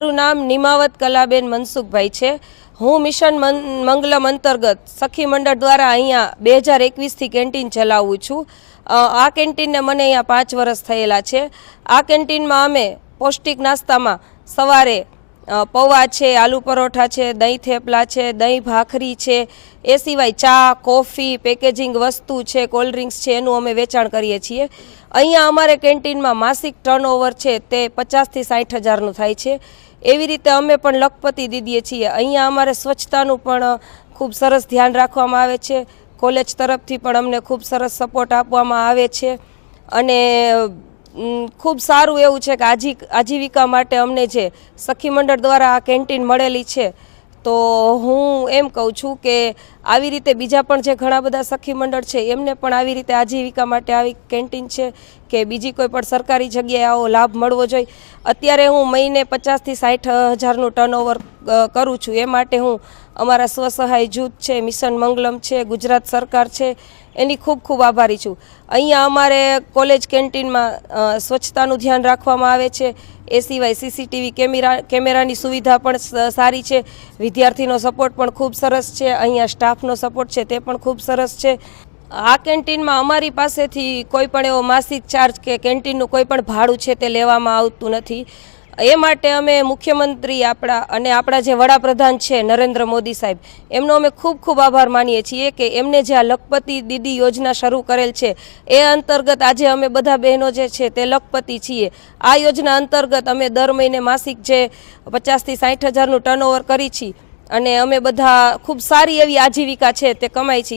મારું નામ નિમાવત કલાબેન મનસુખભાઈ છે। હું મિશન મંગલમ અંતર્ગત સખી મંડળ દ્વારા અહીંયા 2021થી કેન્ટીન ચલાવું છું। આ કેન્ટીનને મને અહીંયા 5 વર્ષ થયેલા છે। આ કેન્ટીનમાં અમે પૌષ્ટિક નાસ્તામાં સવારે પૌવા છે, આલુ પરોઠા છે, દહીં થેપલા છે, દહીં ભાખરી છે, એ સિવાય ચા, કોફી, પેકેજિંગ વસ્તુ છે, કોલ્ડ ડ્રિંક્સ છે, એનું અમે વેચાણ કરીએ છીએ। અહીંયા અમારે કેન્ટીનમાં માસિક ટર્નઓવર છે તે 50થી 60 હજારનું થાય છે। એવી રીતે અમે પણ લખપતિ દીદીએ છીએ। અહીંયા અમારે સ્વચ્છતાનું પણ ખૂબ સરસ ધ્યાન રાખવામાં આવે છે। કોલેજ તરફથી પણ અમને ખૂબ સરસ સપોર્ટ આપવામાં આવે છે અને ખૂબ સારું એવું છે કે આજીવિકા માટે અમને જે સખી મંડળ દ્વારા આ કેન્ટીન મળેલી છે, તો હું એમ કહું છું કે આવી રીતે બીજા પણ જે ઘણા બધા સખી મંડળ છે એમને પણ આવી રીતે આજીવિકા માટે આવી કેન્ટીન છે કે બીજી કોઈ પણ સરકારી જગ્યાએ આવો લાભ મળવો જોઈએ। અત્યારે હું મહિને 50થી 60 હજારનું ટર્નઓવર કરું છું। એ માટે હું અમારા સ્વસહાય જૂથ છે, મિશન મંગલમ છે, ગુજરાત સરકાર છે, એની ખૂબ ખૂબ આભારી છું। અહીંયા અમારે કોલેજ કેન્ટીનમાં સ્વચ્છતાનું ધ્યાન રાખવામાં આવે છે। એ સિવાય સીસીટીવી કેમેરાની સુવિધા પણ સારી છે। વિદ્યાર્થીનો સપોર્ટ પણ ખૂબ સરસ છે। અહીંયા સ્ટાફનો સપોર્ટ છે તે પણ ખૂબ સરસ છે। આ કેન્ટીનમાં અમારી પાસેથી કોઈ પણ એવો માસિક ચાર્જ કે કેન્ટીનનું કોઈ પણ ભાડું છે તે લેવામાં આવતું નથી। એ માટે અમે મુખ્યમંત્રી આપણા જે વડાપ્રધાન છે નરેન્દ્ર મોદી સાહેબ, એમનો અમે ખૂબ ખૂબ આભાર માનીએ છીએ કે એમને જે આ લખપતિ દીદી યોજના શરૂ કરેલ છે એ અંતર્ગત આજે અમે બધા બહેનો જે છે તે લખપતિ છીએ। આ યોજના અંતર્ગત અમે દર મહિને માસિક જે 50થી 60 હજારનું ટર્નઓવર કરી છીએ અને અમે બધા ખૂબ સારી એવી આજીવિકા છે તે કમાઈ છીએ।